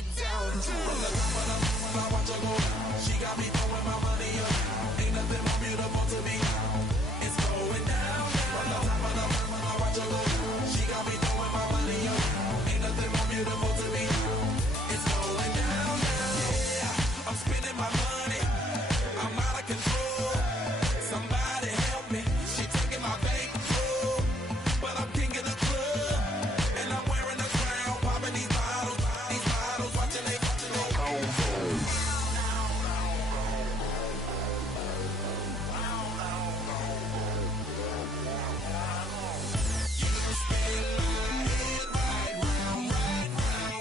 it down. From the top of the mountain, I watch her go down. She got me throwing my money around. Ain't nothing more beautiful to be found. It's going down, down. From the top of the mountain, I watch her go down. She got me throwing my money around. Ain't nothing more beautiful to be found. It's going down, down. Yeah, I'm spending my money. I'm out of control. Somebody help me. She taking my bankroll, but I'm king of the club, and I'm wearing a crown, popping these bottles, watching they go home. You spin my head right round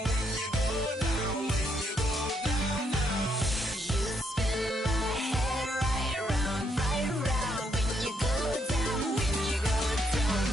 when you go down, when you go down, down. You spin my head right round when you go down, when you go down.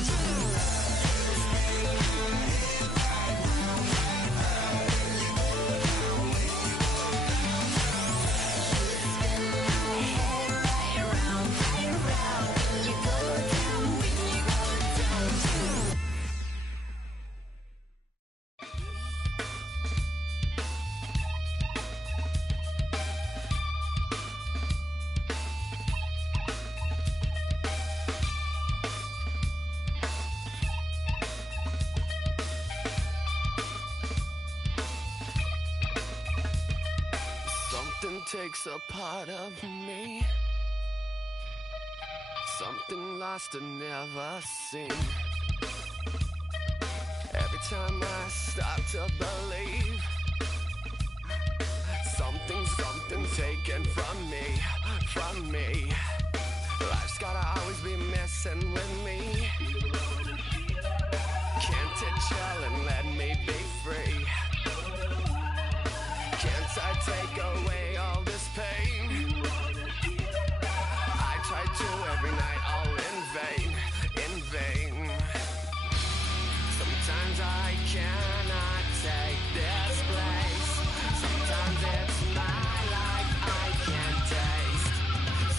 Something takes a part of me, something lost and never seen. Every time I start to believe, something's taken from me. Life's gotta always be messing with me. Can't it chill and let me be free? Can't I take away all this pain? I try to every night, all in vain. Sometimes I cannot take this place. Sometimes it's my life I can't taste.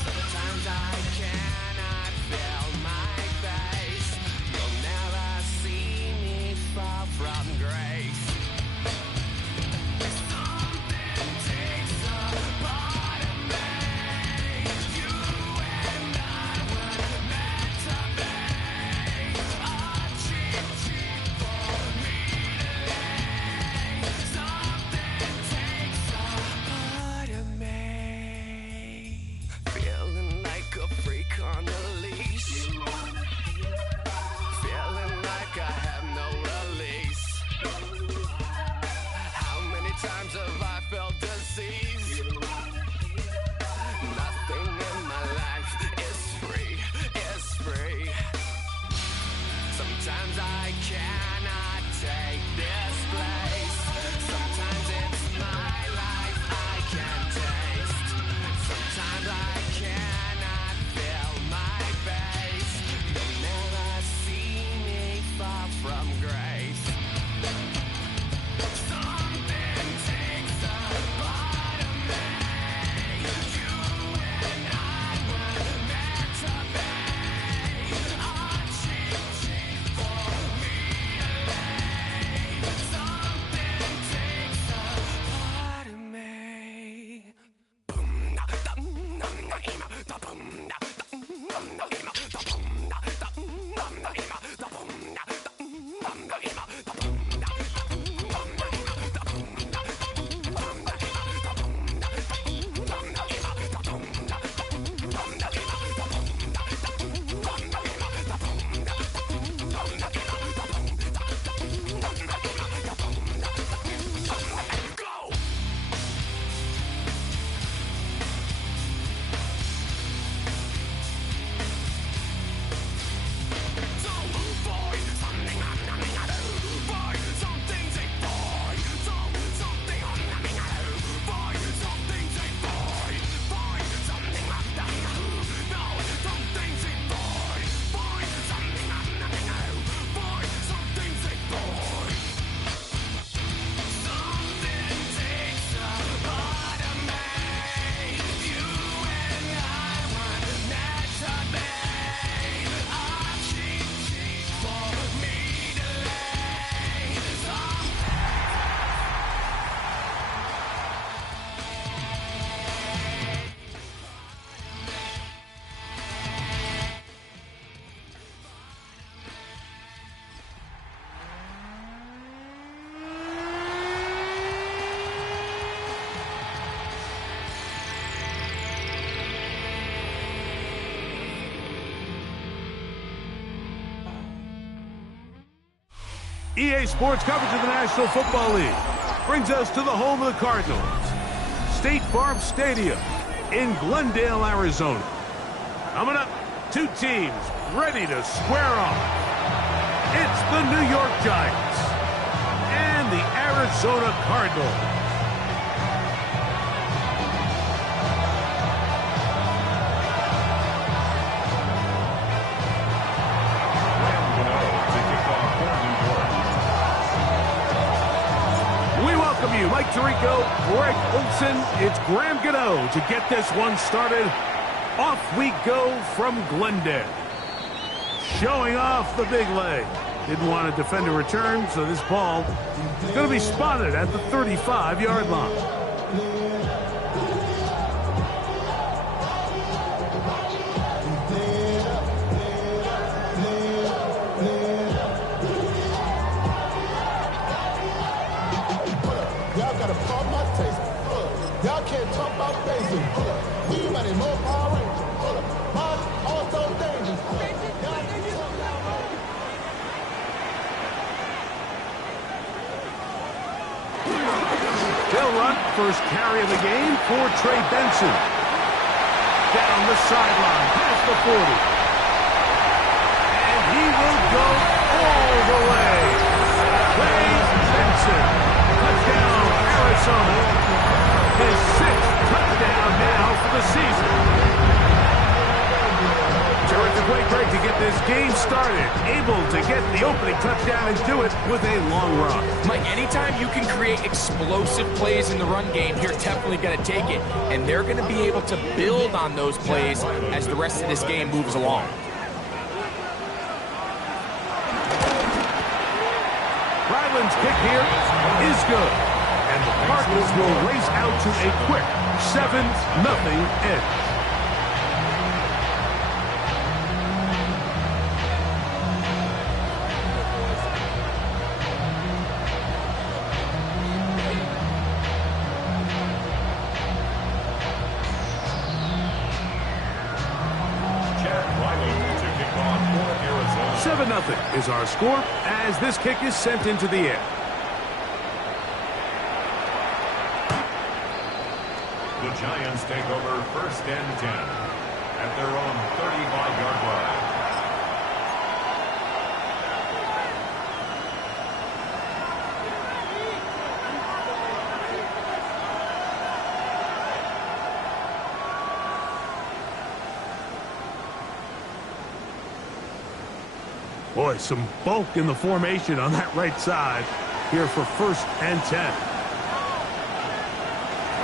Sometimes I cannot feel my face. You'll never see me fall from grace. Sometimes I cannot take this place. Sometimes it's my life I can't taste. Sometimes I cannot feel my face. You'll never see me fall from grace. Something takes a part of me. You and I were meant to be. EA Sports coverage of the National Football League brings us to the home of the Cardinals, State Farm Stadium in Glendale, Arizona. Coming up, two teams ready to square off. It's the New York Giants and the Arizona Cardinals. Mike Tirico, Greg Olson, it's Graham Gano to get this one started. Off we go from Glendale. Showing off the big leg. Didn't want to defend a return, so this ball is going to be spotted at the 35-yard line. Y'all can't talk about basic. We money more Power Rangers. March also dangerous. They'll run. First carry of the game for Trey Benson. Down the sideline, past the 40. And he will go all the way. Trey Benson. Touchdown, Arizona. His sixth touchdown now for the season. Terrific way, Greg, to get this game started. Able to get the opening touchdown and do it with a long run. Mike, anytime you can create explosive plays in the run game, you're definitely going to take it. And they're going to be able to build on those plays as the rest of this game moves along. Ryland's kick here is good. And the Cardinals will race out to a quick 7-0 edge. Arizona. 7-0 is our score as this kick is sent into the air. The Giants take over 1st and 10 at their own 35-yard line. Boy, some bulk in the formation on that right side here for 1st and 10.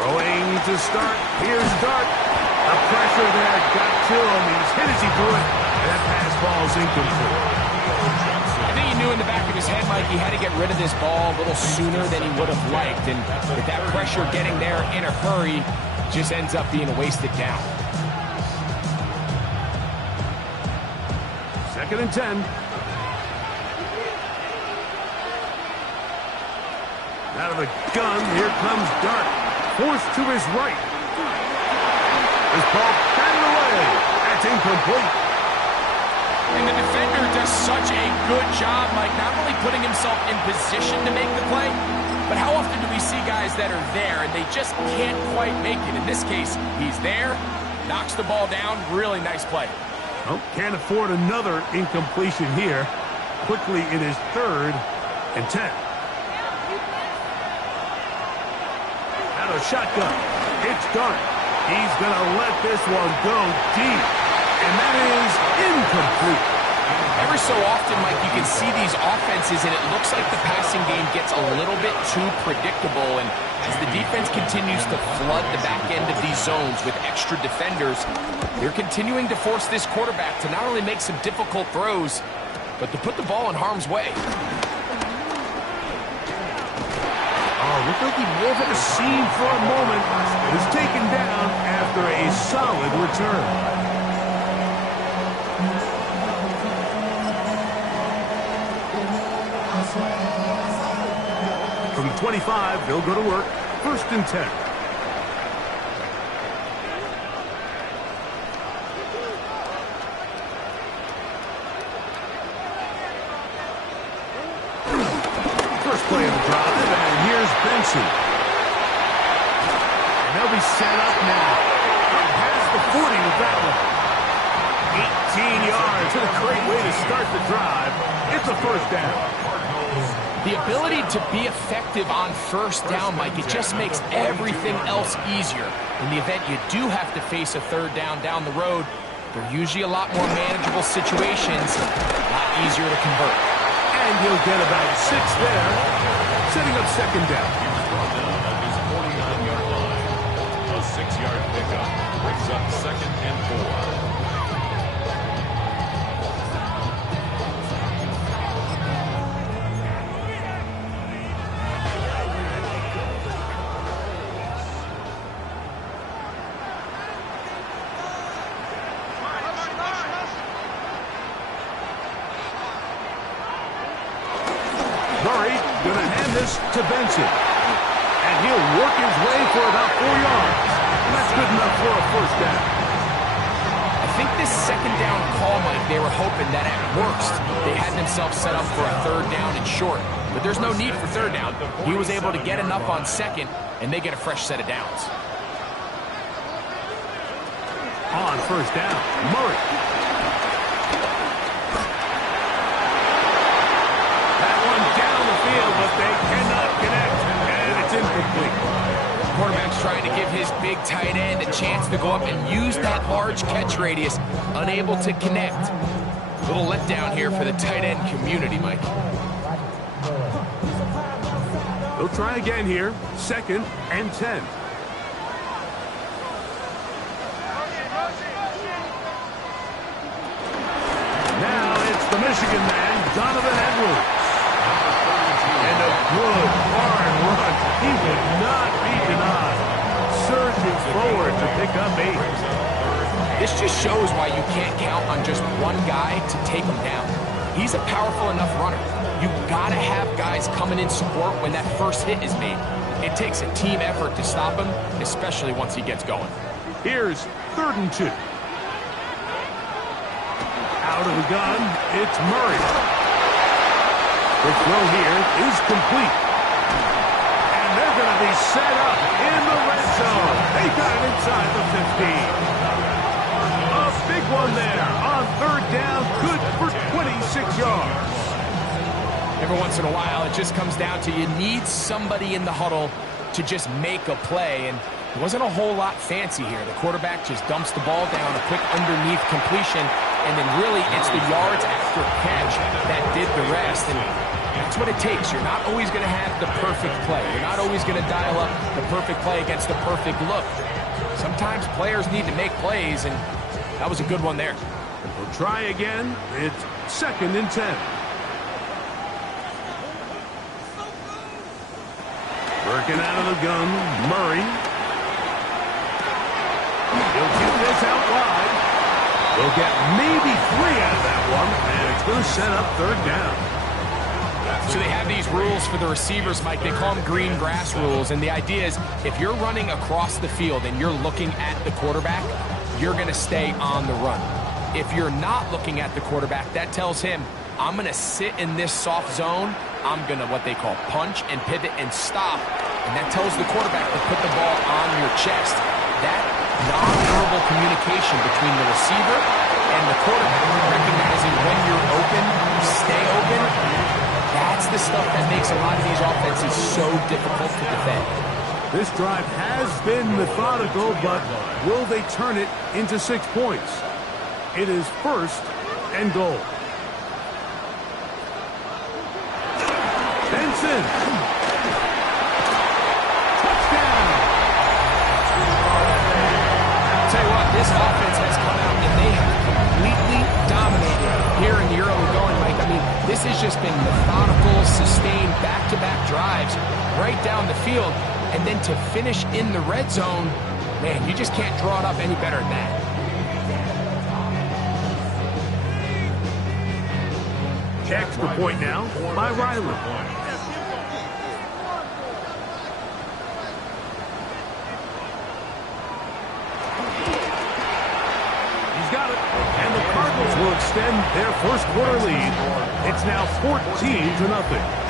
Throwing to start. Here's Dart. The pressure there got to him. He's hit as he threw it. And that pass ball's incomplete. I think he knew in the back of his head, Mike, he had to get rid of this ball a little sooner than he would have liked. And with that pressure getting there in a hurry, just ends up being a wasted down. 2nd and 10. Out of the gun, here comes Dart. Forced to his right. This ball batted away. That's incomplete. And the defender does such a good job, Mike, not only putting himself in position to make the play, but how often do we see guys that are there and they just can't quite make it? In this case, he's there, knocks the ball down. Really nice play. Oh, can't afford another incompletion here. Quickly in his 3rd and 10. Out of shotgun. It's Dart. He's going to let this one go deep. And that is incomplete. Every so often, Mike, you can see these offenses, and it looks like the passing game gets a little bit too predictable. And as the defense continues to flood the back end of these zones with extra defenders, they're continuing to force this quarterback to not only make some difficult throws, but to put the ball in harm's way. Looked like he may have had a seam for a moment. Was taken down after a solid return. From the 25, they'll go to work. 1st and 10. Benson. And they'll be set up now. Up past the 40 with that one. 18 yards. And a great way to start the drive. It's a first down. The ability to be effective on first down, Mike, it just makes everything else easier. In the event you do have to face a third down the road, they're usually a lot more manageable situations, a lot easier to convert. And he'll get about 6 there, setting up second down. He's brought down at his 49-yard line. A 6-yard pickup brings up 2nd and 4. Murray going to hand this to Benson. And he'll work his way for about 4 yards. And that's good enough for a first down. I think this second down call, Mike, they were hoping that at worst they had themselves set up for a third down and short. But there's no need for third down. He was able to get enough on second, and they get a fresh set of downs. On first down, Murray. That one down the field, but they cannot connect, and it's incomplete. Quarterback's trying to give his big tight end a chance to go up and use that large catch radius, unable to connect. Little letdown here for the tight end community, Mike. They'll try again here, 2nd and 10. Now it's the Michigan man, Donovan Edwards. And a good, hard run. He would not be denied. Surging forward to pick up 8. This just shows why you can't count on just one guy to take him down. He's a powerful enough runner. You gotta have guys coming in support when that first hit is made. It takes a team effort to stop him, especially once he gets going. Here's 3rd and 2. Out of the gun, it's Murray. The throw here is complete. And they're going to be set up in the red zone. They got it inside the 15. A big one there on 3rd down, good for 26 yards. Every once in a while, it just comes down to you need somebody in the huddle to just make a play, and it wasn't a whole lot fancy here. The quarterback just dumps the ball down, a quick underneath completion, and then really it's the yards after catch that did the rest, and that's what it takes. You're not always going to have the perfect play. You're not always going to dial up the perfect play against the perfect look. Sometimes players need to make plays, and that was a good one there. We'll try again. It's 2nd and 10. Working out of the gun, Murray. He'll get this out wide. They'll get maybe 3 out of that one, and it's going to set up 3rd down. So they have these rules for the receivers, Mike. They call them green grass rules, and the idea is if you're running across the field and you're looking at the quarterback, you're going to stay on the run. If you're not looking at the quarterback, that tells him, I'm going to sit in this soft zone. I'm going to what they call punch and pivot and stop. And that tells the quarterback to put the ball on your chest. That non-verbal communication between the receiver and the quarterback, recognizing when you're open, stay open, that's the stuff that makes a lot of these offenses so difficult to defend. This drive has been methodical, but will they turn it into 6 points? It is 1st and goal. Benson. Touchdown. Tell you what, this offense has come out and they have completely dominated here in the early going, Mike. I mean, this has just been methodical, sustained, back-to-back drives right down the field. And then to finish in the red zone, man, you just can't draw it up any better than that. Extra point now by Riley. He's got it. And the Cardinals will extend their first quarter lead. It's now 14-0.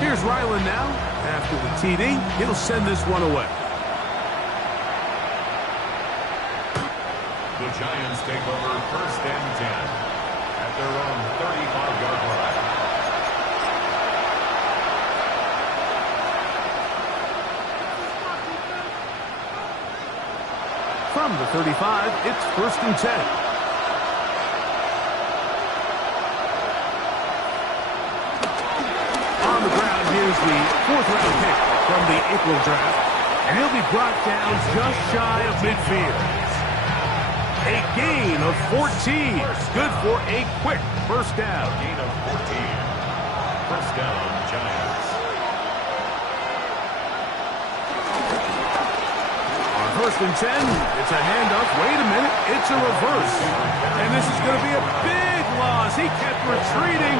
Here's Ryland now. After the TD, he'll send this one away. The Giants take over 1st and 10 at their own 35-yard line. From the 35, it's 1st and 10. On the ground, here's the 4th-round pick from the April draft, and he'll be brought down just shy of midfield. A gain of 14. Good for a quick first down. A gain of 14. First down, Giants. On 1st and 10, it's a handoff. Wait a minute, it's a reverse. And this is going to be a big loss. He kept retreating,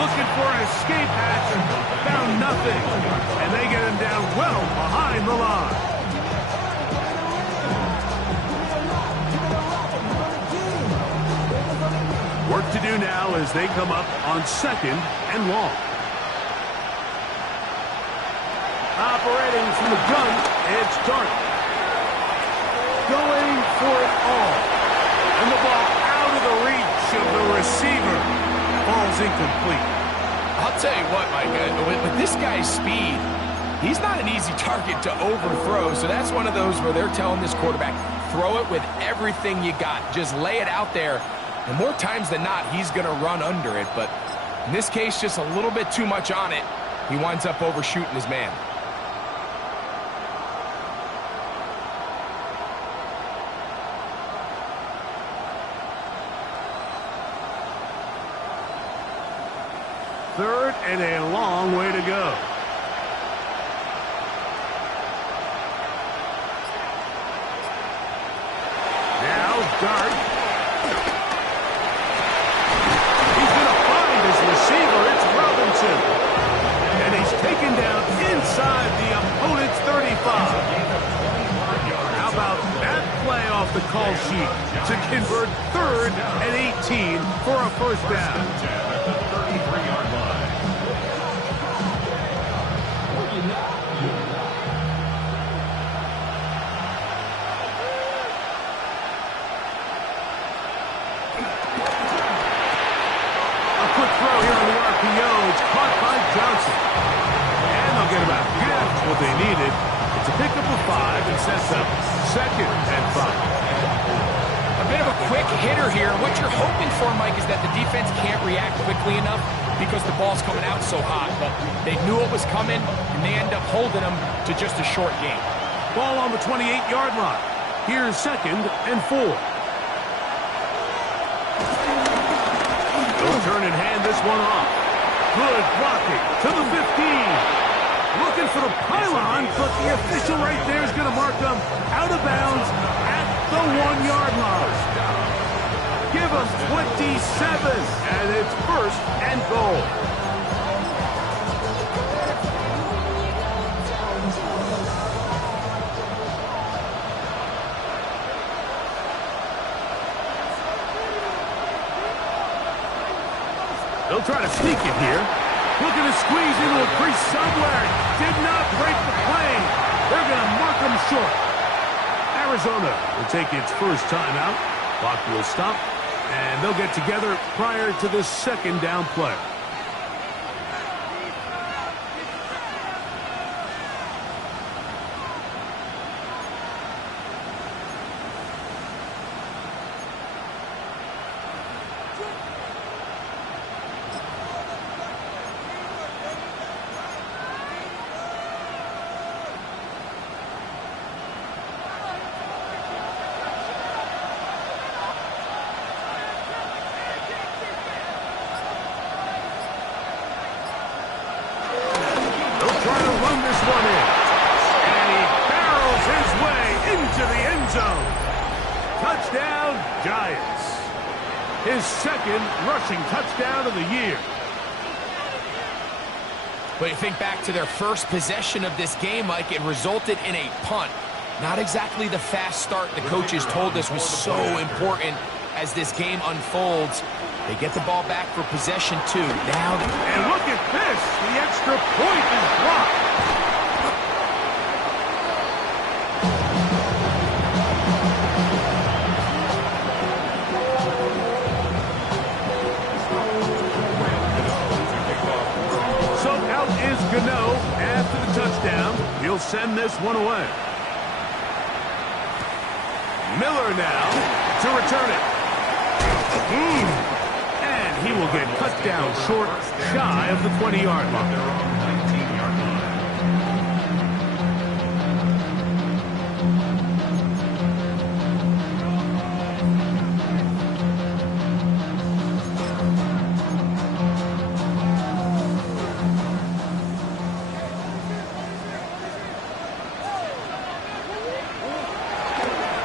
looking for an escape hatch, and found nothing. And they get him down well behind the line. Work to do now as they come up on 2nd and long. Operating from the gun, it's Dart. Going for it all. And the ball out of the reach of the receiver. Ball's incomplete. I'll tell you what, Mike, with this guy's speed, he's not an easy target to overthrow. So that's one of those where they're telling this quarterback, throw it with everything you got. Just lay it out there. And more times than not, he's going to run under it. But in this case, just a little bit too much on it. He winds up overshooting his man. Third and a long way to go. Now Dart. And he's taken down inside the opponent's 35. How about that play off the call sheet to convert 3rd and 18 for a first down? At the 33-yard line. It's caught by Johnson. And they'll get about half what they needed. It's a pickup of 5 and sets up 2nd and 5. A bit of a quick hitter here. What you're hoping for, Mike, is that the defense can't react quickly enough because the ball's coming out so hot. But they knew it was coming, and they end up holding them to just a short game. Ball on the 28-yard line. Here's 2nd and 4. They'll turn and hand this one off. Good blocking to the 15. Looking for the pylon, but the official right there is going to mark them out of bounds at the 1-yard line. Give them 27, and it's 1st and goal. They'll try to sneak it here. Looking to squeeze into a crease somewhere. Did not break the plane. They're going to mark them short. Arizona will take its first timeout. Clock will stop, and they'll get together prior to the 2nd down play. Touchdown, Giants. His 2nd rushing touchdown of the year. But you think back to their first possession of this game, Mike, it resulted in a punt. Not exactly the fast start the coaches told us was so important as this game unfolds. They get the ball back for possession, too. Now, And look at this. The extra point is blocked. So out is Gano after the touchdown. He'll send this one away. Miller now to return it. And he will get cut down short, shy of the 20-yard line.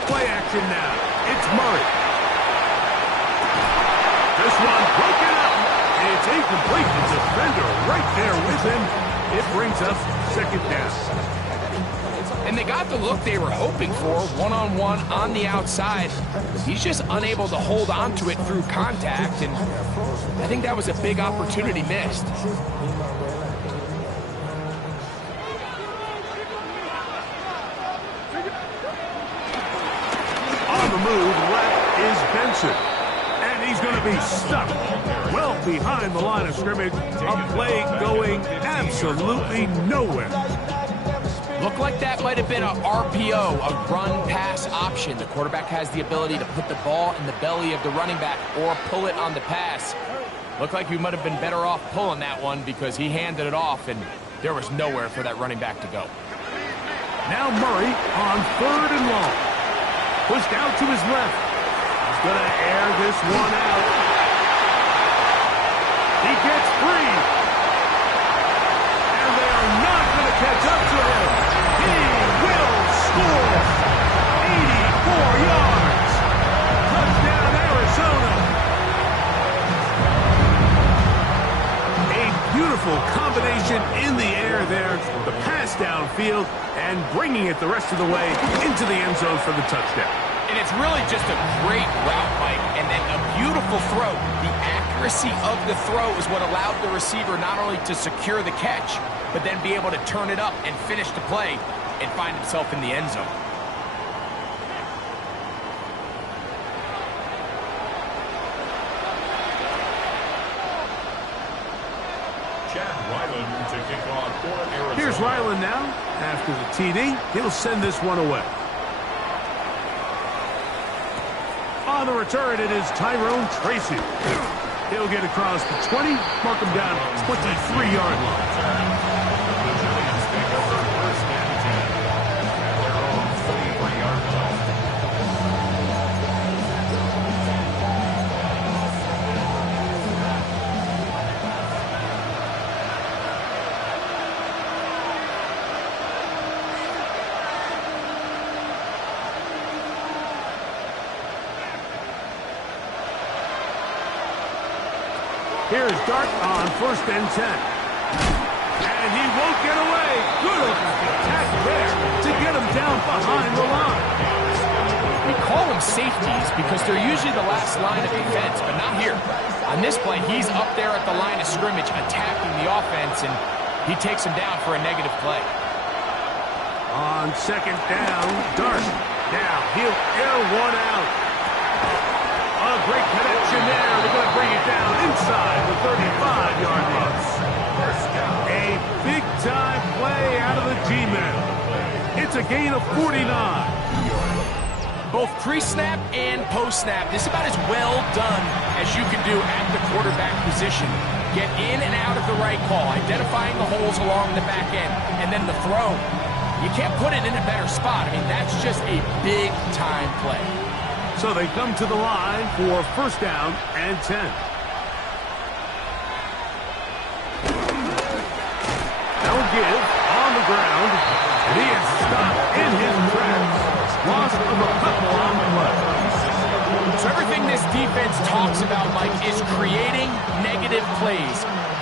Play action now. It's Murray. This one broken up. It's incomplete. The defender right there with him. It brings up second down. and they got the look they were hoping for, one-on-one on the outside. He's just unable to hold on to it through contact, and I think that was a big opportunity missed. On the move, left is Benson. And he's going to be stuck well behind the line of scrimmage. A play going absolutely nowhere. Looked like that might have been a RPO, a run-pass option. The quarterback has the ability to put the ball in the belly of the running back or pull it on the pass. Looked like he might have been better off pulling that one because he handed it off, and there was nowhere for that running back to go. Now Murray on 3rd and long. Pushed out to his left. He's going to air this one out. He gets free. And they are not going to catch up to him. He will score. 84 yards. Touchdown, Arizona. A beautiful combination in the air there. The pass downfield and bringing it the rest of the way into the end zone for the touchdown. And it's really just a great route, Mike, and then a beautiful throw. The accuracy of the throw is what allowed the receiver not only to secure the catch, but then be able to turn it up and finish the play and find himself in the end zone. Here's Ryland now. After the TD, he'll send this one away. On the return, it is Tyrone Tracy. He'll get across the 20, mark him down at 23-yard line. Here's Dart on 1st and 10. And he won't get away. Good attack there to get him down behind the line. We call them safeties because they're usually the last line of defense, but not here. On this play, he's up there at the line of scrimmage attacking the offense, and he takes him down for a negative play. On 2nd down, Dart. Now he'll air one out. A great connection there. They're going to bring it down inside the 35-yard line. A big-time play out of the G-men. It's a gain of 49. Both pre-snap and post-snap, this is about as well done as you can do at the quarterback position. Get in and out of the right call, identifying the holes along the back end, and then the throw. You can't put it in a better spot. I mean, that's just a big-time play. So they come to the line for 1st down and 10. Now give on the ground, and he is stopped in his tracks. Loss of a couple on the play. So everything this defense talks about, Mike, is creating negative plays.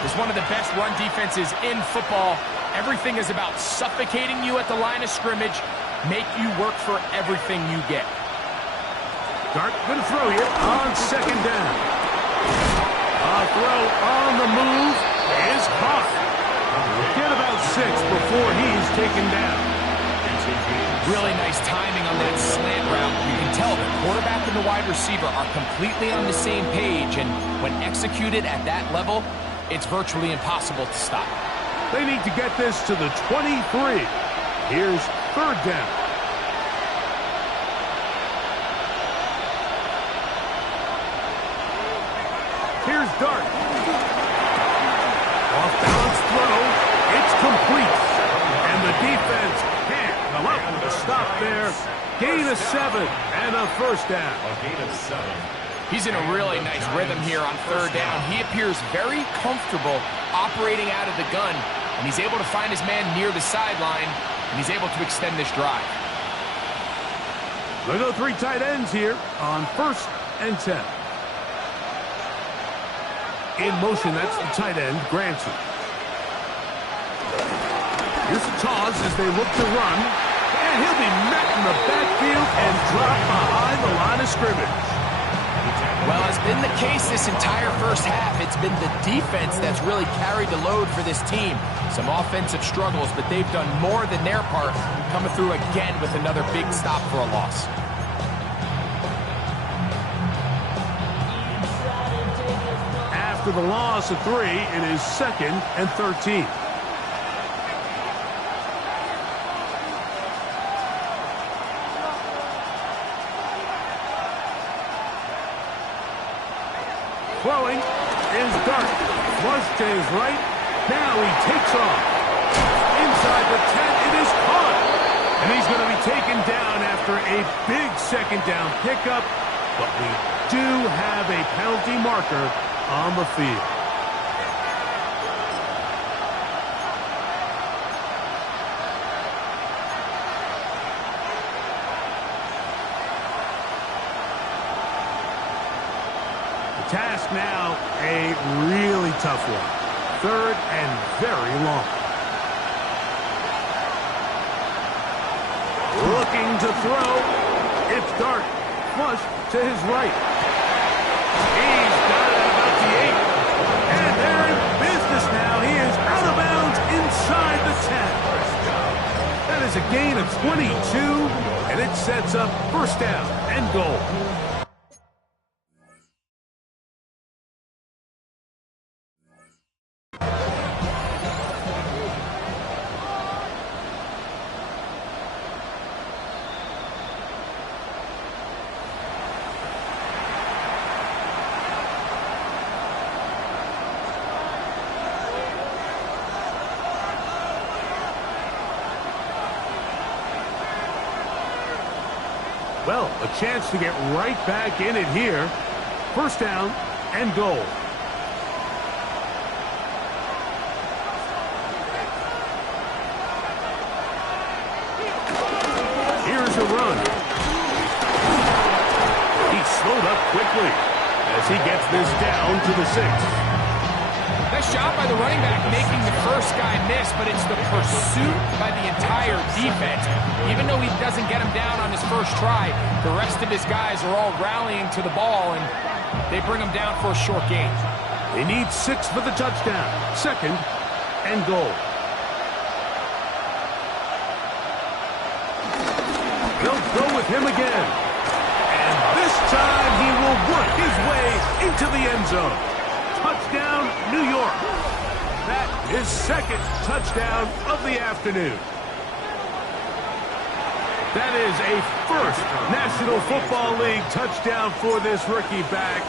It's one of the best run defenses in football. Everything is about suffocating you at the line of scrimmage, make you work for everything you get. Dart going to throw you on second down. A throw on the move is caught. Get about 6 before he's taken down. Really nice timing on that slant route. You can tell the quarterback and the wide receiver are completely on the same page, and when executed at that level, it's virtually impossible to stop. They need to get this to the 23. Here's third down. Here's Dart. Off-balance throw. It's complete. And the defense can't come up with a stop there. Gain of 7 and a first down. A gain of 7. He's in a really nice rhythm here on third down. He appears very comfortable operating out of the gun, and he's able to find his man near the sideline, and he's able to extend this drive. They go 3 tight ends here on 1st and 10. In motion, that's the tight end, Granson. Here's the toss as they look to run. And he'll be met in the backfield and dropped behind the line of scrimmage. Well, as been the case this entire first half, it's been the defense that's really carried the load for this team. Some offensive struggles, but they've done more than their part, coming through again with another big stop for a loss. After the loss of 3, it is 2nd and 13. Throwing is Dart. Flush to his right. Now he takes off. Inside the 10, it is caught. And he's going to be taken down after a big second down pickup. But we do have a penalty marker on the field. The task now, a really tough one. 3rd and very long. Looking to throw. It's Dart. Flush to his right. He's got it about the 8. And they're in business now. He is out of bounds inside the 10. That is a gain of 22, and it sets up first down and goal. Well, a chance to get right back in it here. First down and goal. Here's a run. He's slowed up quickly as he gets this down to the 6. Nice job by the running back making the first guy miss, but it's the pursuit by the entire defense. Even though he doesn't get him down on his first try, the rest of his guys are all rallying to the ball, and they bring him down for a short gain. They need 6 for the touchdown. 2nd and goal. They'll go with him again. And this time he will work his way into the end zone. Touchdown, New York. That is 2nd touchdown of the afternoon. That is a first National Football League touchdown for this rookie back.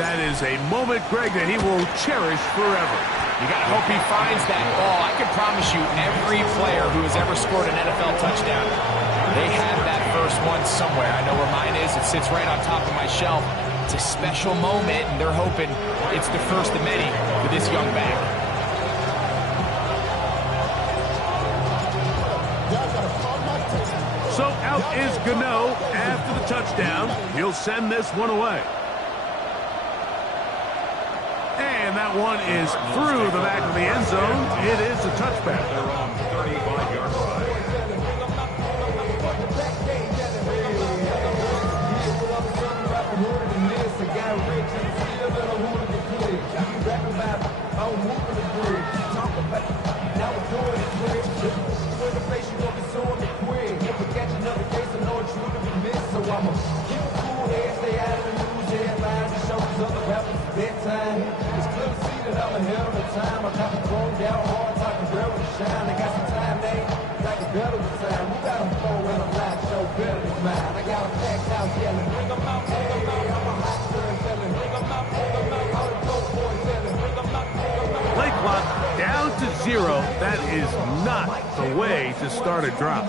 That is a moment, Greg, that he will cherish forever. You got to hope he finds that ball. I can promise you every player who has ever scored an NFL touchdown, they have that first one somewhere. I know where mine is. It sits right on top of my shelf. It's a special moment, and they're hoping it's the first of many for this young back. So out is Gano after the touchdown. He'll send this one away. And that one is through the back of the end zone. It is a touchback. They're on 35-yard line. Play clock down to 0. That is not the way to start a drive.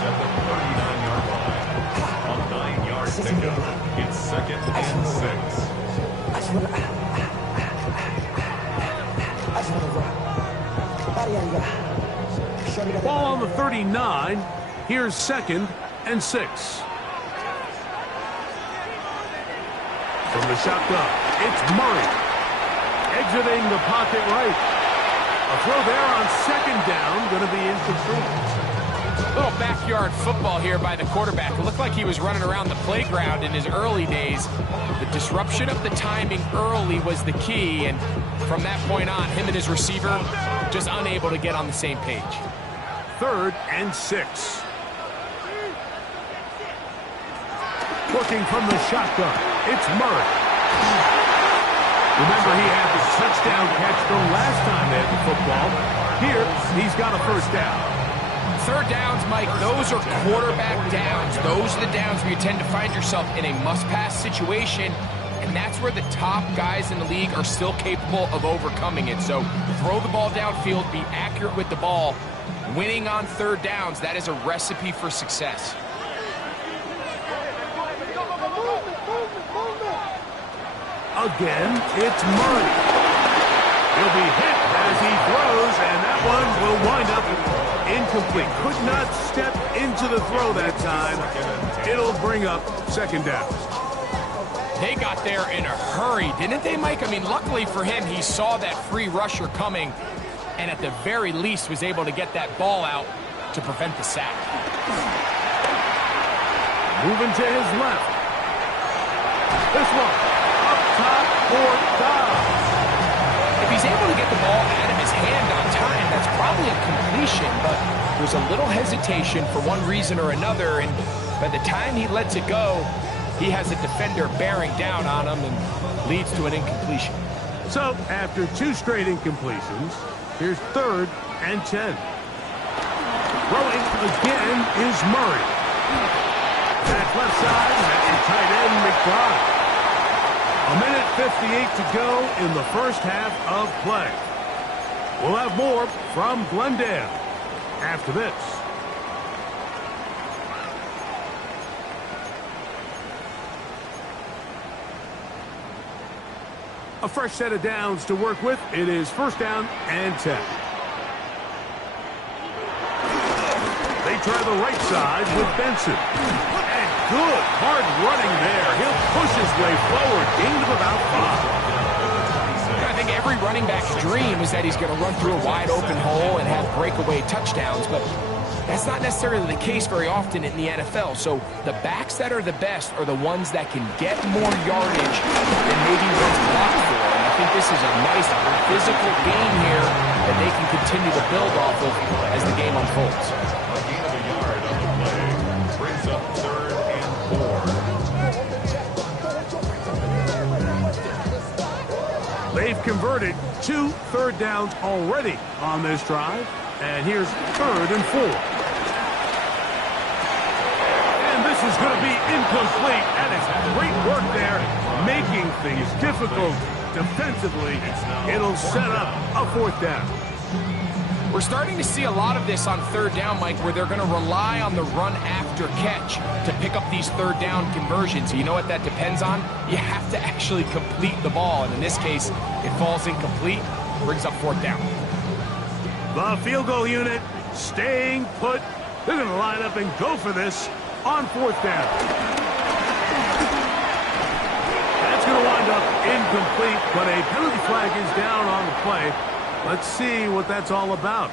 At the 39-yard line. On 9-yard pickup. It's second and 6. Ball on the 39. Here's second and 6. From the shotgun, it's Murray. Exiting the pocket right. A throw there on second down, going to be incomplete. Little backyard football here by the quarterback. It looked like he was running around the playground in his early days. The disruption of the timing early was the key, and from that point on, him and his receiver just unable to get on the same page. 3rd and 6. Working from the shotgun, it's Murray. Remember, he had the touchdown catch the last time they had the football. Here, he's got a first down. 3rd downs, Mike, those are quarterback downs. Those are the downs where you tend to find yourself in a must-pass situation, and that's where the top guys in the league are still capable of overcoming it. So throw the ball downfield, be accurate with the ball. Winning on 3rd downs, that is a recipe for success. Again, it's Murray. He'll be hit as he throws, and that one will wind up incomplete. Could not step into the throw that time. It'll bring up second down. They got there in a hurry, didn't they, Mike? I mean, luckily for him, he saw that free rusher coming, and at the very least was able to get that ball out to prevent the sack. Moving to his left. This one, up top for Dobbs. If he's able to get the ball out of his hand on time, that's probably a completion, but there's a little hesitation for one reason or another, and by the time he lets it go, he has a defender bearing down on him and leads to an incompletion. So, after 2 straight incompletions, here's 3rd and 10. Throwing again is Murray. That's left side, that's the tight end, McBride. 1:58 to go in the first half of play. We'll have more from Glendale after this. A fresh set of downs to work with. It is 1st down and 10. They try the right side with Benson. And good hard running there. He'll push his way forward. Gain of about 5. I think every running back's dream is that he's going to run through a wide open hole and have breakaway touchdowns, but that's not necessarily the case very often in the NFL. So the backs that are the best are the ones that can get more yardage than maybe one's blocked for. And I think this is a nice physical game here that they can continue to build off of as the game unfolds. A gain of a yard on the play brings up 3rd and 4. They've converted 2 third downs already on this drive. And here's 3rd and 4. And this is going to be incomplete. That is great work there, making things difficult defensively. It'll set up a 4th down. We're starting to see a lot of this on 3rd down, Mike, where they're going to rely on the run after catch to pick up these 3rd down conversions. You know what that depends on? You have to actually complete the ball. And in this case, it falls incomplete, brings up 4th down. The field goal unit staying put. They're going to line up and go for this on 4th down. incomplete, but a penalty flag is down on the play. Let's see what that's all about.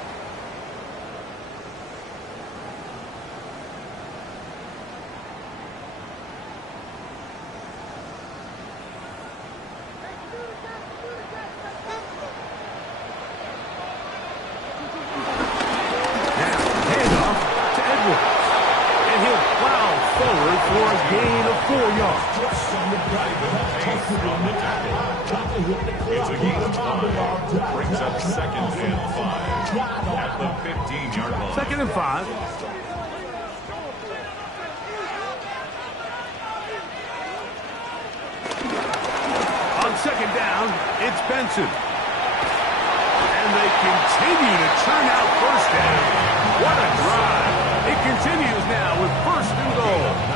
For a gain of 4 yards. It's a gain of 5. Brings up 2nd and 5 at the 15-yard line. 2nd and 5. On 2nd down, it's Benson. And they continue to churn out 1st down. What a drive. It continues now with 1st and goal.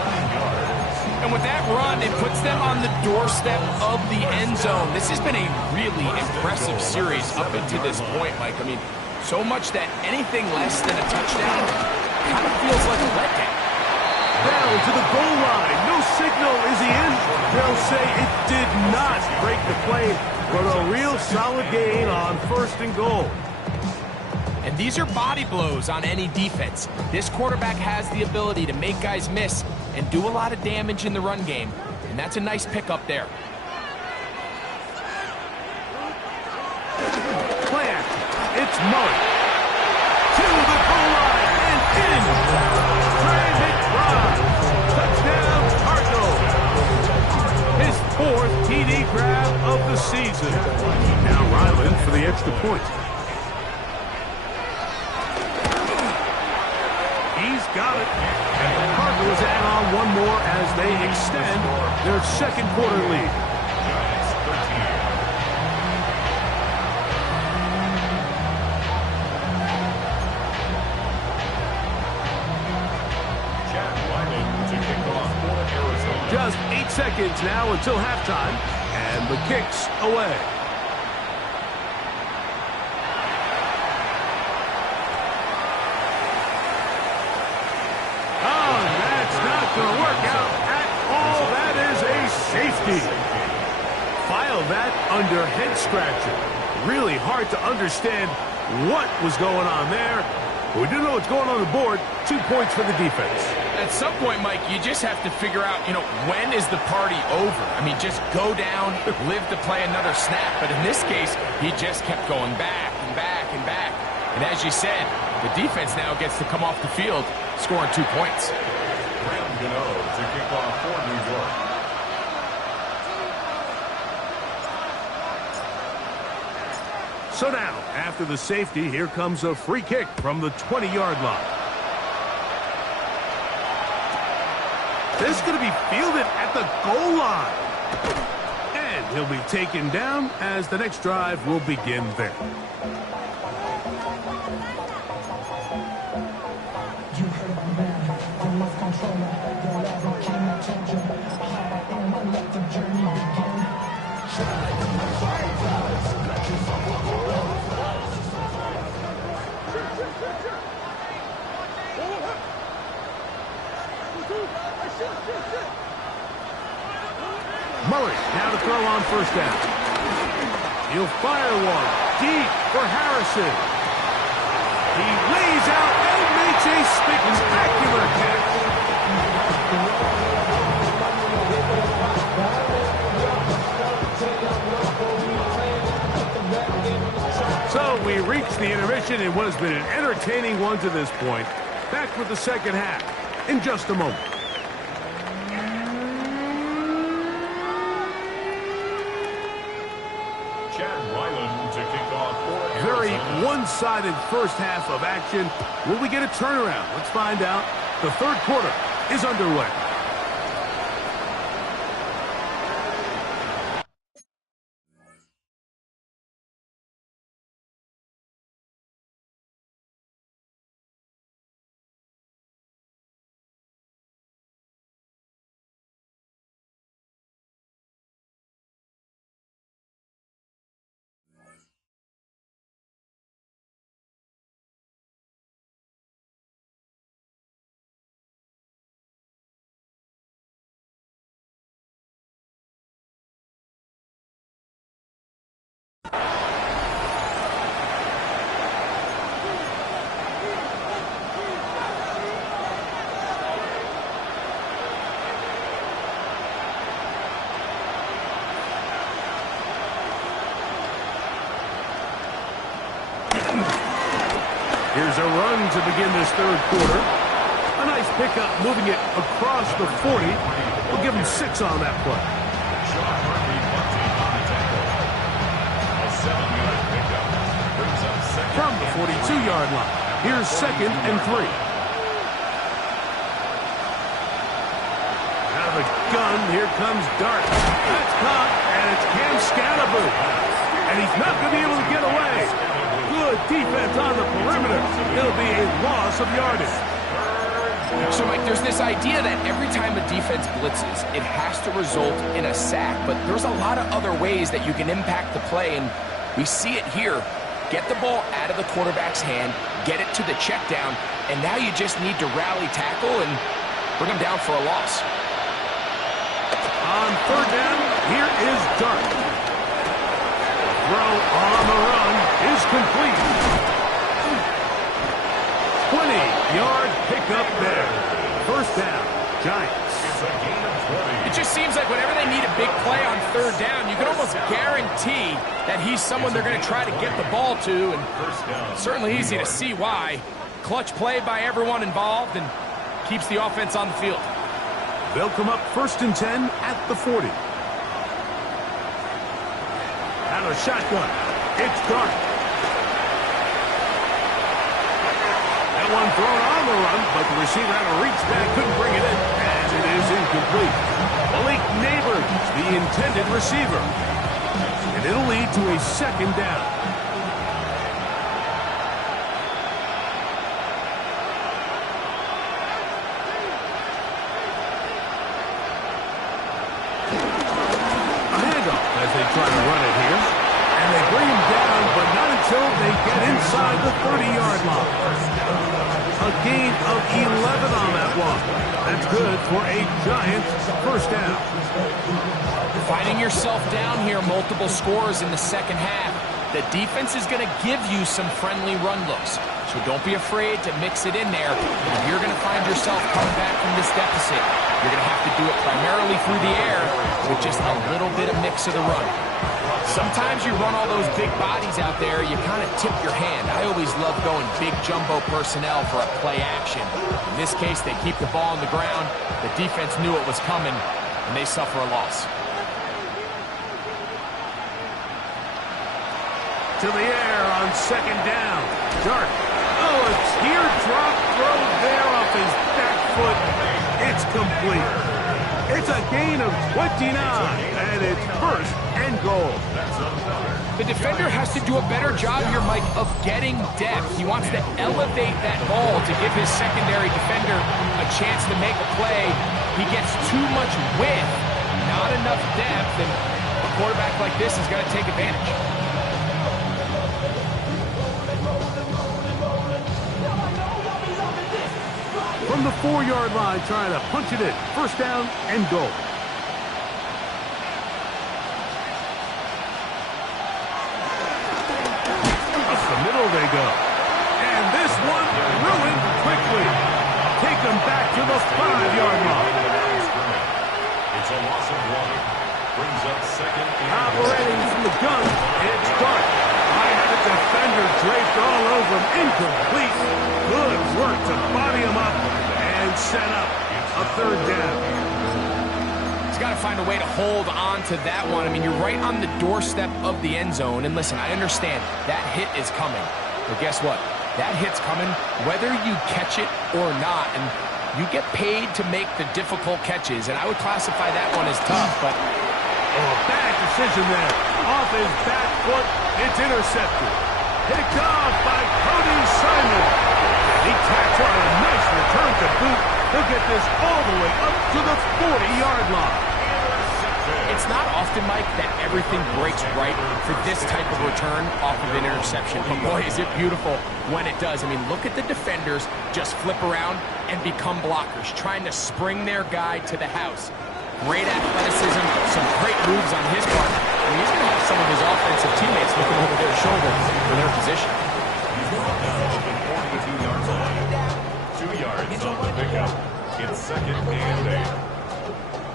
And with that run, it puts them on the doorstep of the end zone. This has been a really impressive series up until this point, Mike. I mean, so much that anything less than a touchdown kind of feels like a letdown. Down to the goal line. No signal. Is he in? They'll say it did not break the play, but a real solid gain on 1st and goal. And these are body blows on any defense. This quarterback has the ability to make guys miss and do a lot of damage in the run game. And that's a nice pickup there. Plant. It's Murray. To the goal line and in. Trey McBride. Touchdown, Cardinals. His 4th TD grab of the season. Now Ryland for the extra point. He's got it. And the Cardinals add on one more as they extend their 2nd quarter lead. Giants 13. Chad Ryland to kick off for Arizona. Just 8 seconds now until halftime, and the kick's away. Going to work out at all. That is a safety. File that under head scratcher. Really hard to understand what was going on there. We do know what's going on the board. 2 points for the defense. At some point, Mike, you just have to figure out, when is the party over? I mean, just go down, live to play another snap. But in this case, he just kept going back and back and back. And as you said, the defense now gets to come off the field, scoring 2 points. To kick off for New York. So now, after the safety, here comes a free kick from the 20-yard line. This is going to be fielded at the goal line. And he'll be taken down as the next drive will begin there. Murray now to throw on 1st down. He'll fire one deep for Harrison. He lays out and makes a spectacular catch. So we reach the intermission in what has been an entertaining one to this point. Back with the 2nd half in just a moment. Very one-sided 1st half of action. Will we get a turnaround? Let's find out. The 3rd quarter is underway. Here's a run to begin this third quarter. A nice pickup moving it across the 40. We'll give him 6 on that play. Sean Murphy bunting on the tackle. A 7-yard pickup brings up second. From the 42-yard line, here's 2nd and 3. Out of the gun, here comes Dart. That's caught, and it's Cam Scatterboot. And he's not going to be able to get away. Good defense on the perimeter. It'll be a loss of yardage. So, Mike, there's this idea that every time a defense blitzes, it has to result in a sack. But there's a lot of other ways that you can impact the play, and we see it here. Get the ball out of the quarterback's hand, get it to the check down, and now you just need to rally tackle and bring them down for a loss. On 3rd down, here is Dart. Throw on the run is complete. 20-yard pickup there. 1st down, Giants. It's a gain of 20. It just seems like whenever they need a big play on 3rd down, you can almost guarantee that he's someone they're going to try to get the ball to, and First down. certainly easy to see why. Clutch play by everyone involved and keeps the offense on the field. They'll come up 1st and 10 at the 40. Out of shotgun, it's Dart. That one thrown on the run, but the receiver had to reach back, couldn't bring it in, and it is incomplete. Malik Neighbors, the intended receiver. And it'll lead to a 2nd down. Trying to run it here. And they bring him down, but not until they get inside the 30-yard line. A gain of 11 on that one. That's good for a Giants 1st down. Finding yourself down here, multiple scores in the 2nd half. The defense is going to give you some friendly run looks. So don't be afraid to mix it in there. If you're going to find yourself coming back from this deficit, you're going to have to do it primarily through the air with just a little bit of mix of the run. Sometimes you run all those big bodies out there, you kind of tip your hand. I always love going big jumbo personnel for a play action. In this case, they keep the ball on the ground. The defense knew it was coming, and they suffer a loss. To the air on 2nd down. Dart. Oh, a teardrop throw there off his back foot. It's complete. It's a gain of 29, and it's 1st and goal. The defender has to do a better job here, Mike, of getting depth. He wants to elevate that ball to give his secondary defender a chance to make a play. He gets too much width, not enough depth, and a quarterback like this is going to take advantage. From the 4-yard line, trying to punch it in. 1st down and goal. Up the middle they go. And this one ruined quickly. Take them back to the 5-yard line. It's a loss of 1. Brings up 2nd and Operating from the gun, it's Dart. I had a defender draped all over him. Incomplete. Good work to body him up and set up a 3rd down. He's got to find a way to hold on to that one. I mean, you're right on the doorstep of the end zone. And listen, I understand that hit is coming. But guess what? That hit's coming whether you catch it or not. And you get paid to make the difficult catches. And I would classify that one as tough, but Oh, bad decision there. Off his back foot, it's intercepted. Picked off by Cody Simon. And he tacks on a nice return to boot. He'll get this all the way up to the 40-yard line. it's not often, Mike, that everything breaks right for this type of return off of an interception. But boy, is it beautiful when it does. I mean, look at the defenders just flip around and become blockers, trying to spring their guy to the house. Great athleticism, some great moves on his part. And he's going to have some of his offensive teammates looking over their shoulder for their position. He's brought down at the 42-yard line. 2 yards on the pickup. It's 2nd and 8.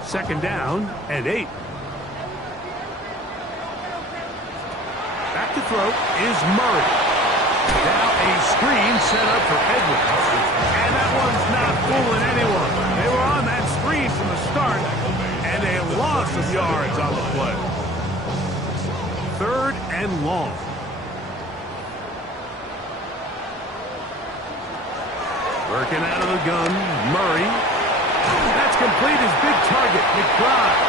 2nd down and 8. Back to throw is Murray. A screen set up for Edwards. And that one's not fooling anyone. They were on that screen from the start, and a loss of yards on the play. 3rd and long. Working out of the gun, Murray. That's complete his big target, McBride.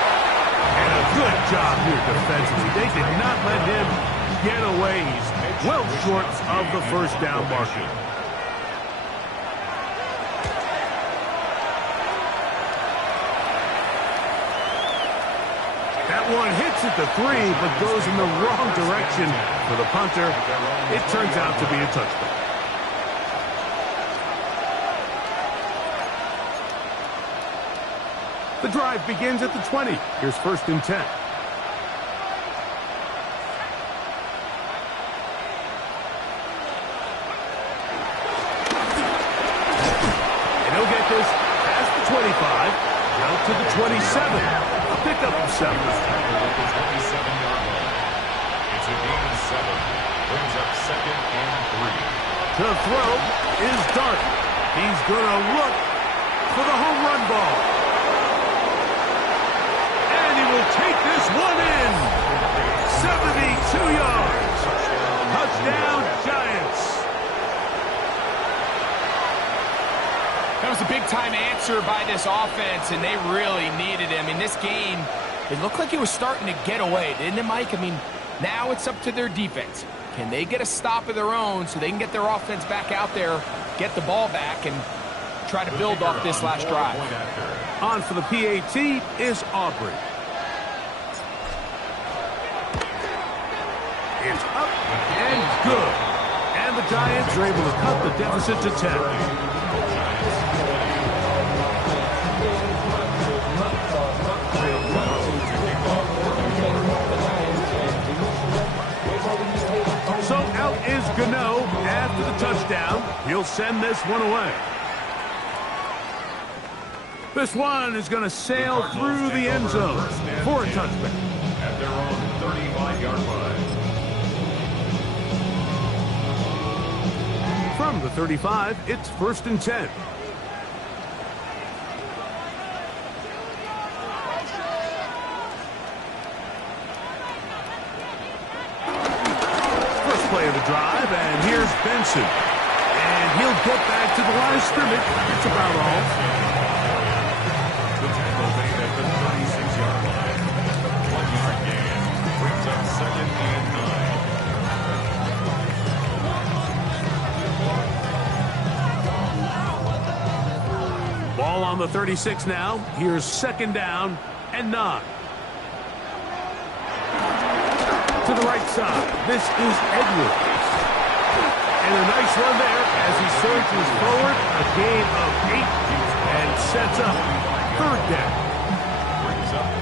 And a good job here defensively. They did not let him get away. He's well short of the first down marker. That one hits at the 3, but goes in the wrong direction for the punter. It turns out to be a touchdown. The drive begins at the 20. Here's 1st and 10. And he'll get this past the 25, out to the 27. A pickup of 7. It's a gain of 7. Brings up 2nd and 3. To throw is Dart. He's going to look for the home run ball. Will take this one in. 72 yards. Touchdown, Giants. That was a big-time answer by this offense, and they really needed him. In this game, it looked like it was starting to get away, didn't it, Mike? I mean, now it's up to their defense. Can they get a stop of their own so they can get their offense back out there, get the ball back, and try to build off this last drive? On for the PAT is Aubrey. It's up and good. And the Giants are able to cut the deficit to 10. So out is Gano after the touchdown. He'll send this one away. This one is going to sail through the end zone for a touchback. At their own 35-yard line. From the 35, it's 1st and 10. First play of the drive, and here's Benson. And he'll get back to the line of scrimmage. That's about all. The tackle made at the 36-yard line. 1-yard gain. Brings up 2nd and 9. Ball on the 36 now. Here's 2nd down and 9. To the right side, this is Edwards. And a nice run there as he surges forward. A gain of 8 and sets up 3rd down.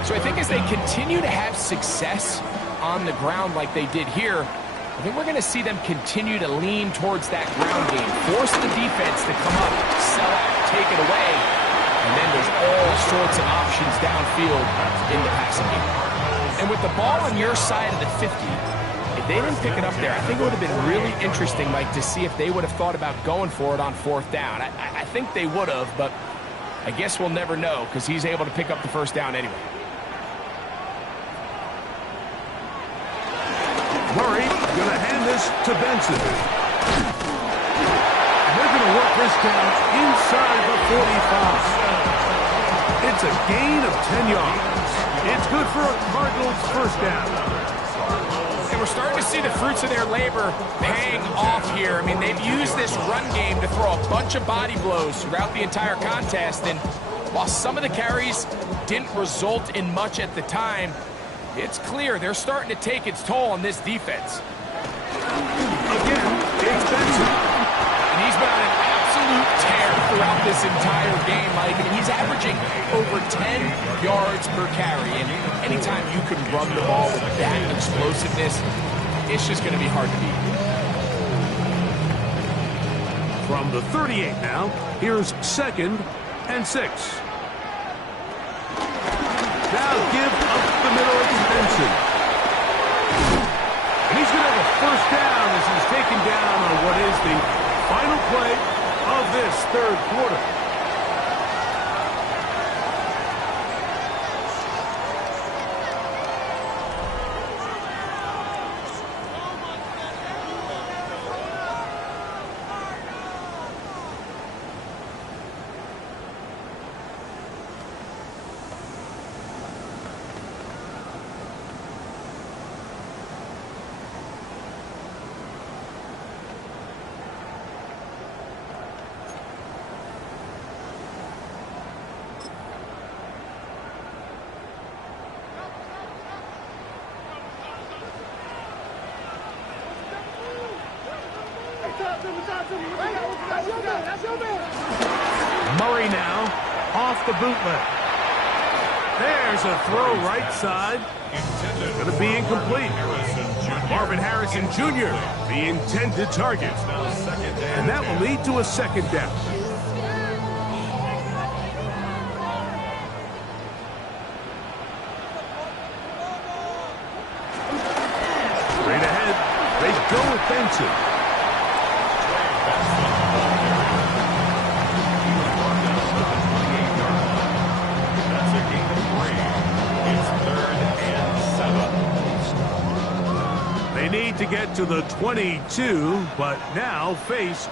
So I think as they continue to have success on the ground like they did here, I think we're going to see them continue to lean towards that ground game. Force the defense to come up, sell out, take it away, and then there's all sorts of options downfield in the passing game. And with the ball on your side of the 50, if they didn't pick it up there, I think it would have been really interesting, Mike, to see if they would have thought about going for it on 4th down. I think they would have, but I guess we'll never know because he's able to pick up the 1st down anyway. Murray going to hand this to Benson. And they're going to work this down inside the 45. It's a gain of 10 yards. It's good for a Cardinals 1st down. And we're starting to see the fruits of their labor paying off here. I mean, they've used this run game to throw a bunch of body blows throughout the entire contest. And while some of the carries didn't result in much at the time, it's clear they're starting to take its toll on this defense. Again, it's Benson. And he's been on an absolute tear throughout this entire game, Mike. I mean, he's averaging over 10 yards per carry. And anytime you can run the ball with that explosiveness, it's just going to be hard to beat. From the 38 now, here's 2nd and 6. Now give up the middle to Benson. And he's going to have a 1st down as he's taken down on a what is the final play of this third quarter. Murray now off the bootleg. There's a throw right side. Going to be incomplete. Marvin Harrison Jr., the intended target. And that will lead to a second down. Straight ahead, they go with Benson. They need to get to the 22, but now face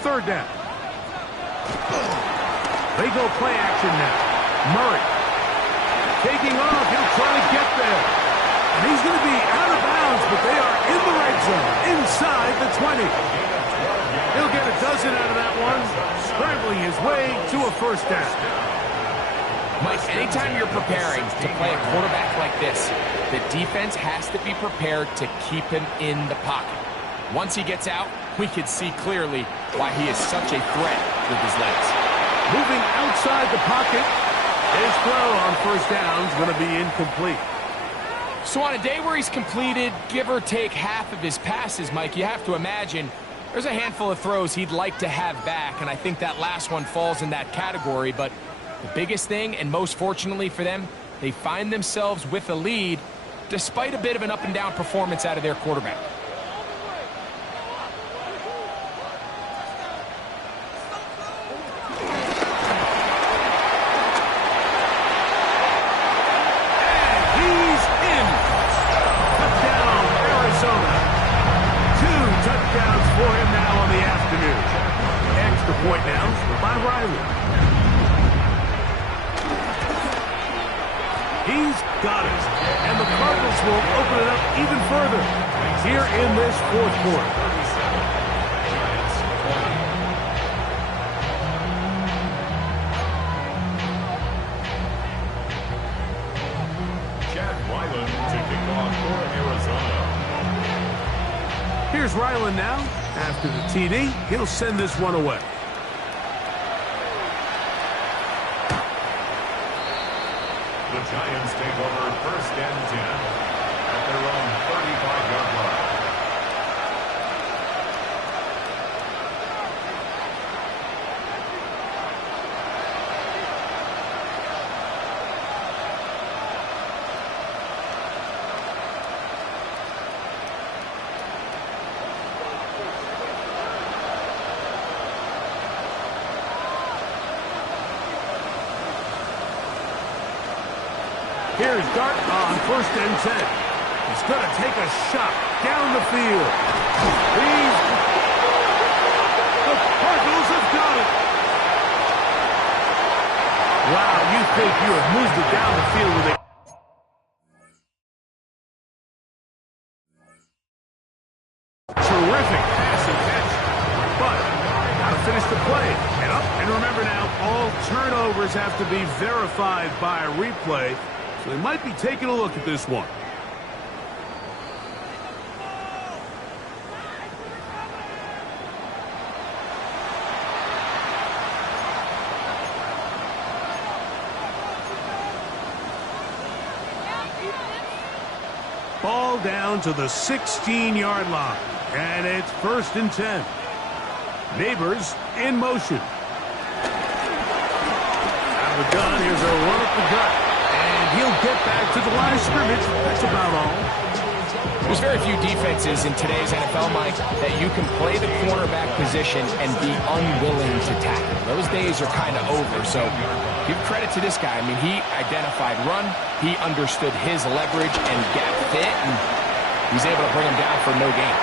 third down. They go play action now. Murray taking off. He'll try to get there. And he's going to be out of bounds, but they are in the red zone, inside the 20. He'll get a dozen out of that one, scrambling his way to a first down. Mike, anytime you're preparing to play a quarterback like this, the defense has to be prepared to keep him in the pocket. Once he gets out, we can see clearly why he is such a threat with his legs. Moving outside the pocket, his throw on first down is going to be incomplete. So on a day where he's completed, give or take half of his passes, Mike, you have to imagine there's a handful of throws he'd like to have back, and I think that last one falls in that category. But the biggest thing, and most fortunately for them, they find themselves with a lead despite a bit of an up-and-down performance out of their quarterback. Point now by Riley. He's got it. And the Cardinals will open it up even further here in this fourth quarter. Chad Ryland to kick off for Arizona. Here's Ryland now. After the TD, he'll send this one away. The Giants take over first and 10 at their own 35-yard line. Here's Dart on first and 10. He's going to take a shot down the field. The Cardinals have got it. Wow, you think you have moved it down the field with a terrific pass and catch. But got to finish the play. And remember now, all turnovers have to be verified by a replay. So they might be taking a look at this one. Ball down to the 16-yard line. And it's first and 10. Neighbors in motion. Out of the gun, here's a run up the gut. And he'll get back to the line of scrimmage. That's about all. There's very few defenses in today's NFL, Mike, that you can play the cornerback position and be unwilling to tackle. Those days are kind of over, so give credit to this guy. I mean, he identified run, he understood his leverage and gap fit, and he's able to bring him down for no gain.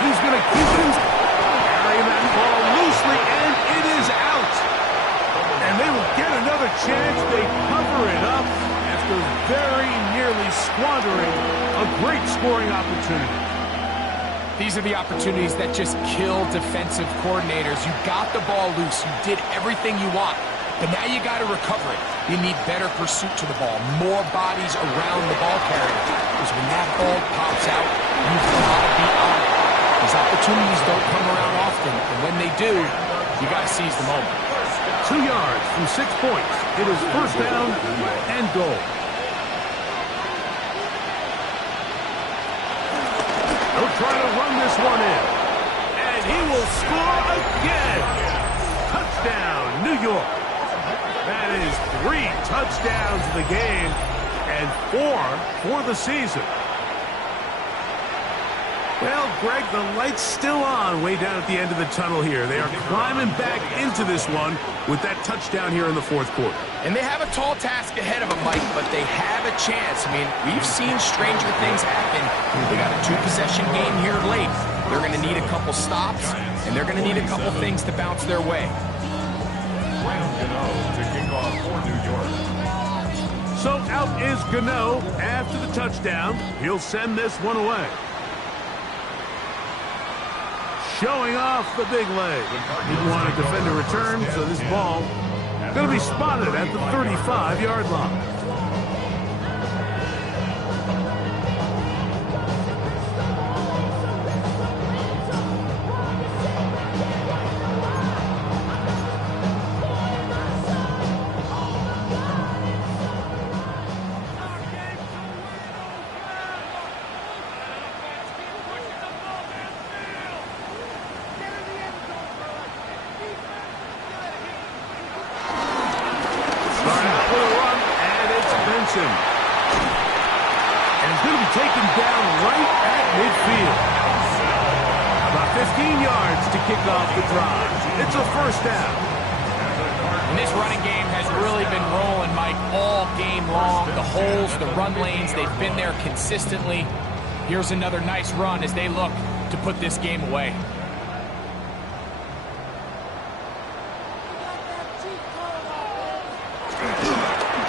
He's going to keep him carrying that ball loosely, and it is out. And they will get another chance. They cover it up after very nearly squandering a great scoring opportunity. These are the opportunities that just kill defensive coordinators. You got the ball loose. You did everything you want. But now you got to recover it. You need better pursuit to the ball, more bodies around the ball carrier. Because when that ball pops out, you've got to be on it. These opportunities don't come around often, and when they do, you got to seize the moment. 2 yards from 6 points. It is first down and goal. They'll try to run this one in. And he will score again. Touchdown, New York. That is 3 touchdowns in the game and 4 for the season. Well, Greg, the light's still on way down at the end of the tunnel here. They are climbing back into this one with that touchdown here in the fourth quarter. And they have a tall task ahead of them, Mike, but they have a chance. I mean, we've seen stranger things happen. They got a 2-possession game here late. They're going to need a couple stops, and they're going to need a couple things to bounce their way. To kick off for New York. So out is Gano after the touchdown. He'll send this one away. Showing off the big leg. Didn't want to defend a return, so this ball going to be spotted at the 35-yard line. And it's going to be taken down right at midfield. About 15 yards to kick off the drive. It's a first down. And this running game has really been rolling, Mike, all game long. The holes, the run lanes, they've been there consistently. Here's another nice run as they look to put this game away.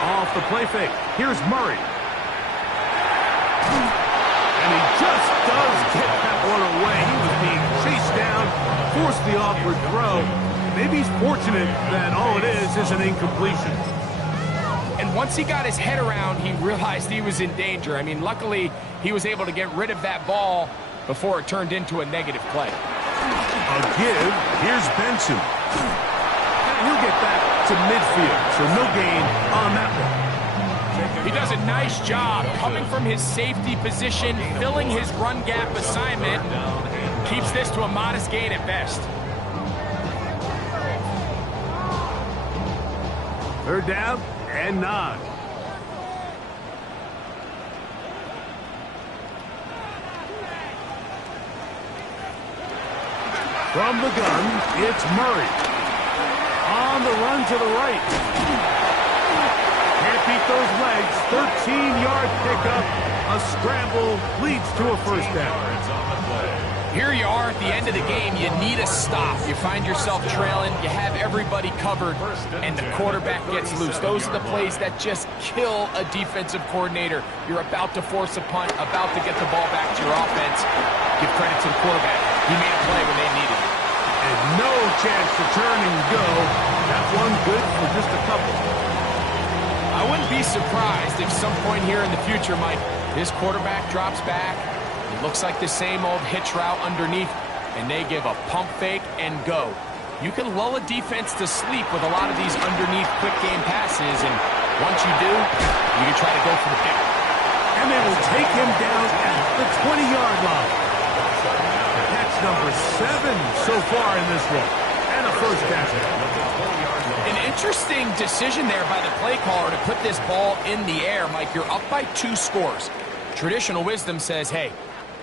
Off the play fake. Here's Murray. And he just does get that one away. He was being chased down, forced the awkward throw. Maybe he's fortunate that all it is an incompletion. And once he got his head around, he realized he was in danger. I mean, luckily, he was able to get rid of that ball before it turned into a negative play. A give. Here's Benson. And he'll get back to midfield, so no gain on that one. He does a nice job coming from his safety position, filling his run gap assignment, keeps this to a modest gain at best. Third down and 9. From the gun, it's Murray. On the run to the right. Can't beat those legs. 13-yard pickup. A scramble leads to a first down. Here you are at the end of the game. You need a stop. You find yourself trailing. You have everybody covered, and the quarterback gets loose. Those are the plays that just kill a defensive coordinator. You're about to force a punt, about to get the ball back to your offense. Give credit to the quarterback. He made a play when they needed it. And no chance to turn and go. That one good for just a couple. I wouldn't be surprised if some point here in the future, Mike, this quarterback drops back. It looks like the same old hitch route underneath, and they give a pump fake and go. You can lull a defense to sleep with a lot of these underneath quick game passes, and once you do, you can try to go for the pick. And they will take him down at the 20-yard line. Catch number 7 so far in this one, and a first down. An interesting decision there by the play caller to put this ball in the air, Mike. You're up by 2 scores. Traditional wisdom says, hey,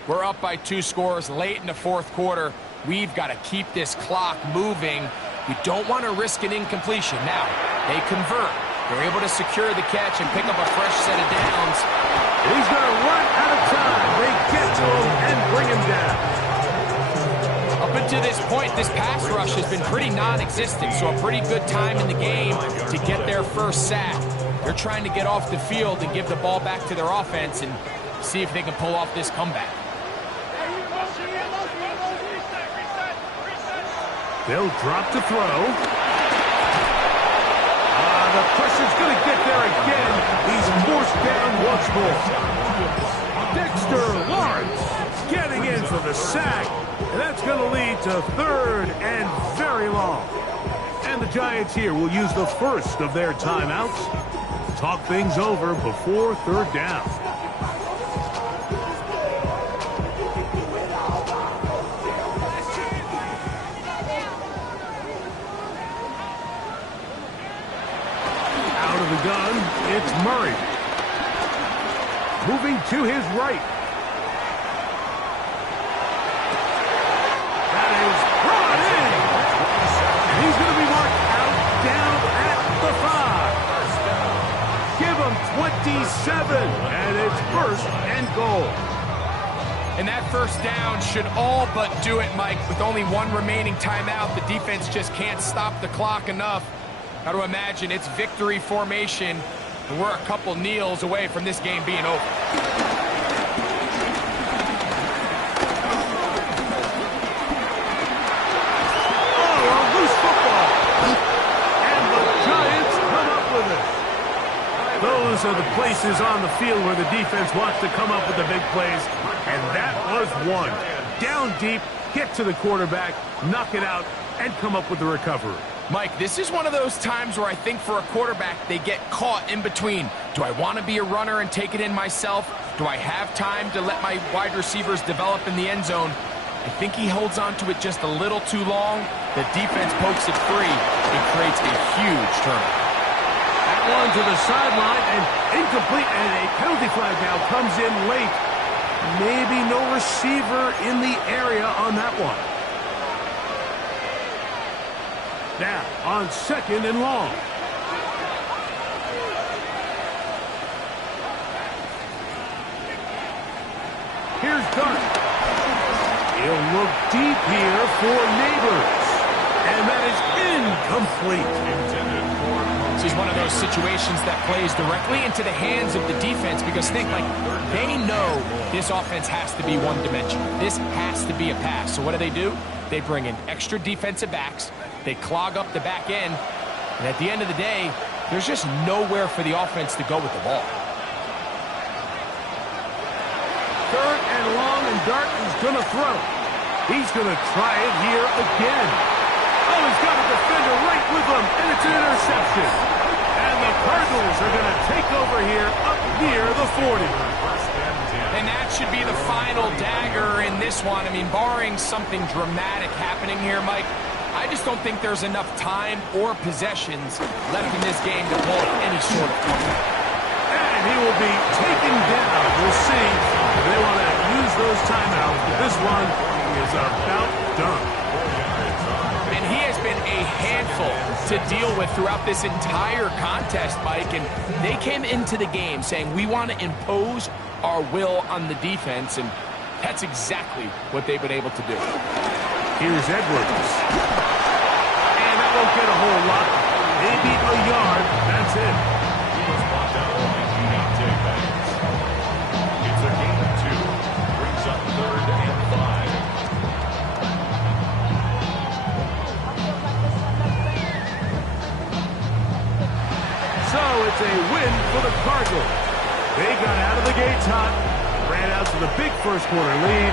we're up by 2 scores late in the fourth quarter. We've got to keep this clock moving. You don't want to risk an incompletion. Now, they convert. They're able to secure the catch and pick up a fresh set of downs. He's going to run out of time. They get to him and bring him down. Up until this point, this pass rush has been pretty non-existent, so a pretty good time in the game to get their first sack. They're trying to get off the field and give the ball back to their offense and see if they can pull off this comeback. They'll drop to throw. The pressure's going to get there again. He's forced down once more. Dexter Lawrence getting in for the sack. And that's going to lead to 3rd and very long. And the Giants here will use the first of their timeouts to talk things over before 3rd down. The gun, it's Murray. Moving to his right. That is brought in. And he's going to be marked out down at the 5. Give him 27, and it's 1st and goal. And that first down should all but do it, Mike. With only 1 remaining timeout, the defense just can't stop the clock enough. Got to imagine it's victory formation, and we're a couple kneels away from this game being over. Oh, a loose football. And the Giants come up with it. Those are the places on the field where the defense wants to come up with the big plays, and that was one. Down deep, get to the quarterback, knock it out, and come up with the recovery. Mike, this is one of those times where I think for a quarterback, they get caught in between. Do I want to be a runner and take it in myself? Do I have time to let my wide receivers develop in the end zone? I think he holds on to it just a little too long. The defense pokes it free. It creates a huge turnover. That one to the sideline and incomplete, and a penalty flag now comes in late. Maybe no receiver in the area on that one. Now, on 2nd and long. Here's Dart. He'll look deep here for Neighbors. And that is incomplete. This is one of those situations that plays directly into the hands of the defense because think, like, they know this offense has to be one-dimensional. This has to be a pass. So what do? They bring in extra defensive backs. They clog up the back end, and at the end of the day, there's just nowhere for the offense to go with the ball. 3rd and long, and Dart is going to throw. He's going to try it here again. Oh, he's got a defender right with him, and it's an interception. And the Cardinals are going to take over here up near the 40. And that should be the final dagger in this one. I mean, barring something dramatic happening here, Mike, I just don't think there's enough time or possessions left in this game to pull any sort of comeback. And he will be taken down. We'll see if they want to use those timeouts. This one is about done. And he has been a handful to deal with throughout this entire contest, Mike. And they came into the game saying, we want to impose our will on the defense. And that's exactly what they've been able to do. Here's Edwards. And that won't get a whole lot. Maybe a yard. That's it. He was blocked out only 2 takedowns. It's a gain of 2. Brings up 3rd and 5. So it's a win for the Cardinals. They got out of the gates hot, ran out to the big first quarter lead.